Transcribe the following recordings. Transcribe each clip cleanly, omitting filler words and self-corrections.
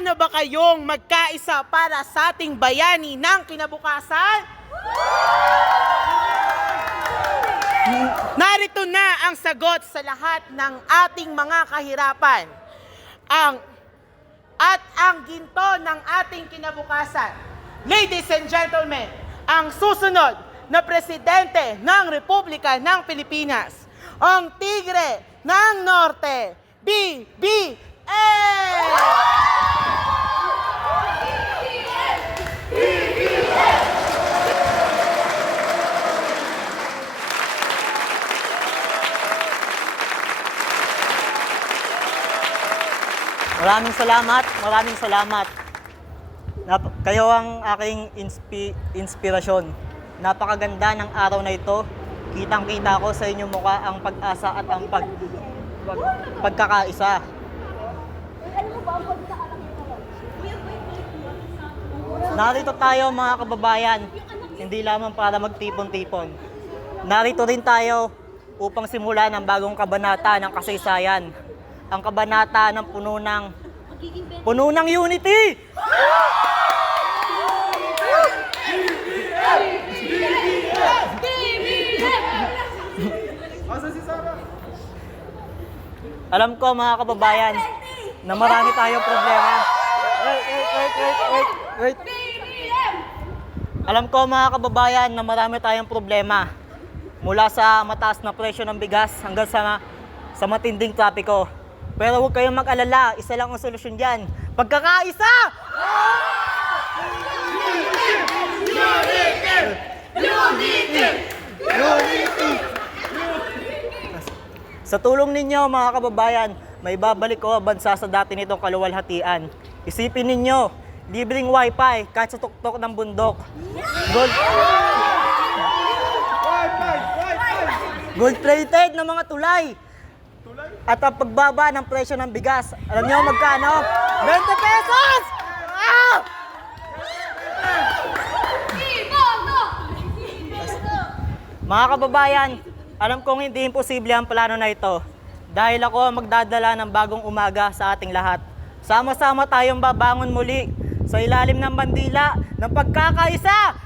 Handa na ba kayong magkaisa para sa ating bayani ng kinabukasan? Narito na ang sagot sa lahat ng ating mga kahirapan. Ang ginto ng ating kinabukasan. Ladies and gentlemen, ang susunod na presidente ng Republika ng Pilipinas, ang Tigre ng Norte, BBM! Maraming salamat. Kayo ang aking inspirasyon. Napakaganda ng araw na ito. Kitang-kita ko sa inyong mukha ang pag-asa at ang pagkakaisa. Narito tayo mga kababayan, hindi lamang para magtipon-tipon. Narito rin tayo upang simulan ang bagong kabanata ng kasaysayan. Ang kabanata ng puno ng unity! Alam ko mga kababayan na marami tayong problema. Wait. Alam ko mga kababayan na marami tayong problema. Mula sa mataas na presyo ng bigas hanggang sa matinding trapiko. Pero huwag kayong mag-alala, isa lang ang solusyon dyan. Pagkakaisa! Unity! Sa tulong ninyo mga kababayan, may babalik ko ang bansa sa dati nitong kaluwalhatian. Isipin ninyo, libreng wifi kahit sa tuktok ng bundok. Gold-plated na mga tulay. At ang pagbaba ng presyo ng bigas. Alam niyo magkano? 20 pesos! Mga kababayan, alam kong hindi imposible ang plano na ito. Dahil ako ang magdadala ng bagong umaga sa ating lahat. Sama-sama tayong babangon muli sa ilalim ng bandila ng pagkakaisa!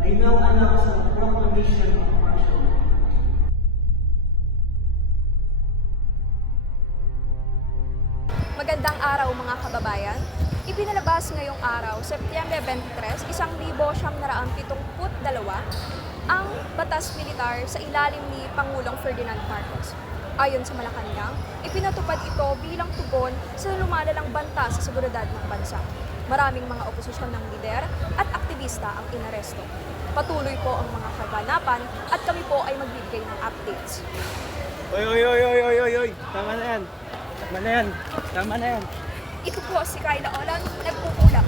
I now announce the proclamation of martial law. Magandang araw mga kababayan. Ipinalabas ngayong araw, Setyembre 23, 1972, ang batas militar sa ilalim ni Pangulong Ferdinand Marcos. Ayon sa Malacanang, ipinatupad ito bilang tugon sa lumalalang banta sa seguridad ng bansa. Maraming mga oposisyon ng lider at aktivista ang inaresto. Patuloy po ang mga kaganapan at kami po ay magbibigay ng updates. Oy. Tama na yan. Tama na yan. Ito po si Kyla Olan, nagpupulak.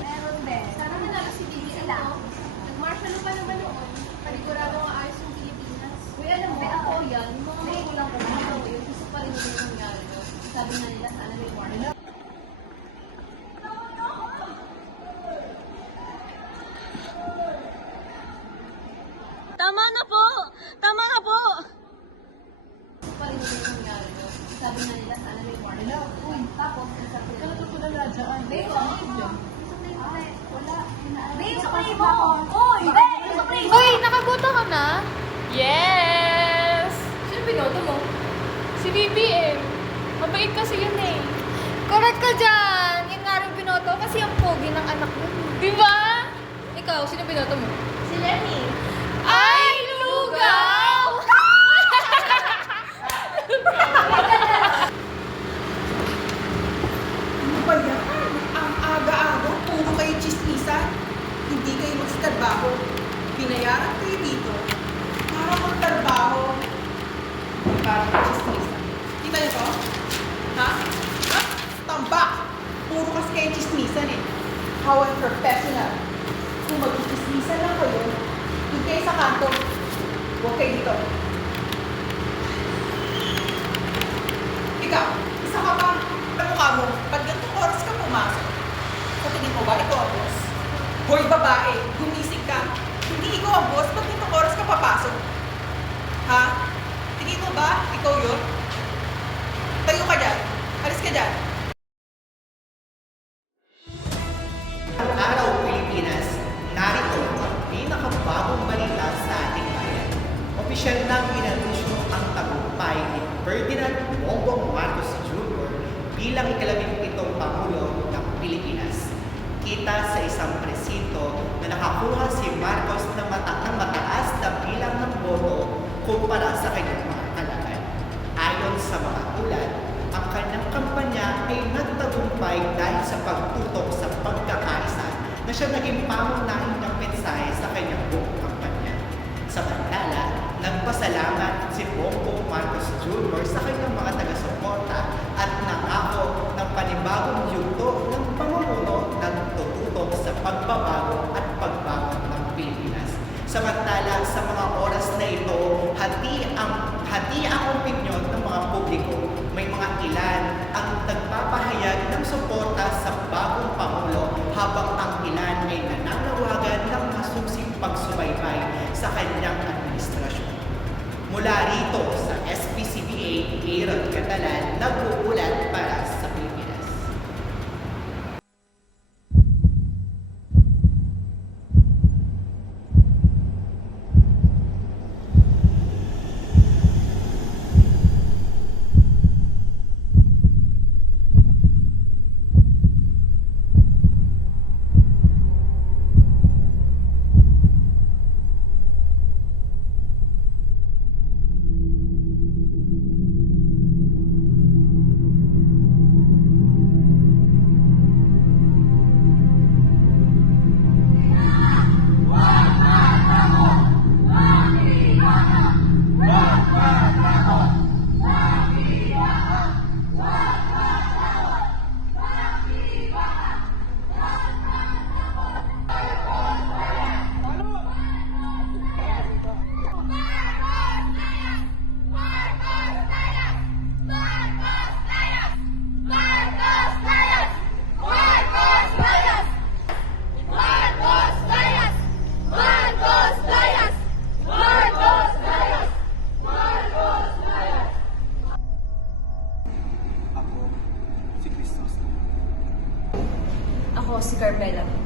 Meron din. Sana nanalo si Bibi lang. Nag-martial pa naman noon. Panigurado ang ayos yung Pilipinas. Uy, alam mo, ako yan. Yung mga magulang ko, mga yun. Gusto pa rin yung nangyari doon. Sabi nga nila, sana may warning. Tama na po! Tama na po! Gusto pa rin yung nangyari doon. Sabi nga nila, sana may warning. Uy, tapos, sabi nila. Ano ito na dyan? Babe, ano yun? Wala. Babe, sa play mo! Uy! Babe, sa play mo! Uy, nakaboto ka na? Yes! Sino binoto mo? Si BBM. Mabait kasi yun eh. Correct ka dyan. Yun nga rin binoto kasi ang pogi ng anak mo. Di ba? Ikaw, sino binoto mo? Si Lenny. Ay, lugaw! Ano ba yan? Ang aga-aga, puro kayo chismisan. Hindi kayo magsitrabaho. Binayaran kayo dito para magtrabaho. Para chismisan. Kita niyo to? Ha? Ha? Tambak! Puro kasi kayo chismisan eh. How unprofessional. Kung mag-chismisan lang kayo, doon kayo sa kanto. Huwag kayo dito. Ikaw, isa ka ba? Ano ka mo? Pag ganitong oras ka pumasok, sa tingin mo ba ikaw ang boss? Hoy babae, gumising ka. Hindi ikaw ang boss, pag ganitong oras ka papasok. Ha? Tingin mo ba ikaw yun? Tayo ka dyan. Alis ka dyan. Araw Pilipinas, narito ang pinakabagong balita sa ating bayan. Opisyal nang inanunsyo ang tagumpay ni Ferdinand Bongbong Marcos Jr. bilang ika-17 Pangulo ng Pilipinas. Kita sa isang presinto na nakakuha si Marcos ng mataas na bilang ng boto kumpara sa kanyang mga kalaban. Ayon sa mga ulat, ang kanyang kampanya ay nagtagumpay dahil sa pagtutok sa pagkakaisa na siya naging pangunahin ng mensahe sa kanyang buong kampanya. Samantala, nagpasalamat si Bongbong Marcos Jr. sa kanyang mga taga-suporta at nangako ng panibagong yugto ng pamumuno na tututok sa pagbabago at pagbangon ng Pilipinas. Samantala, sa mga oras na ito, hati ang opinyon ng mga publiko. May mga ilan ang nagpapahayag ng suporta sa bagong Pangulo habang ang ilan ay nananawagan ng masusing pagsubaybay sa kanyang administrasyon. Mula rito sa SPCBA, Aaron Catalan, nag-uulat para sa Pilipinas. Carmela.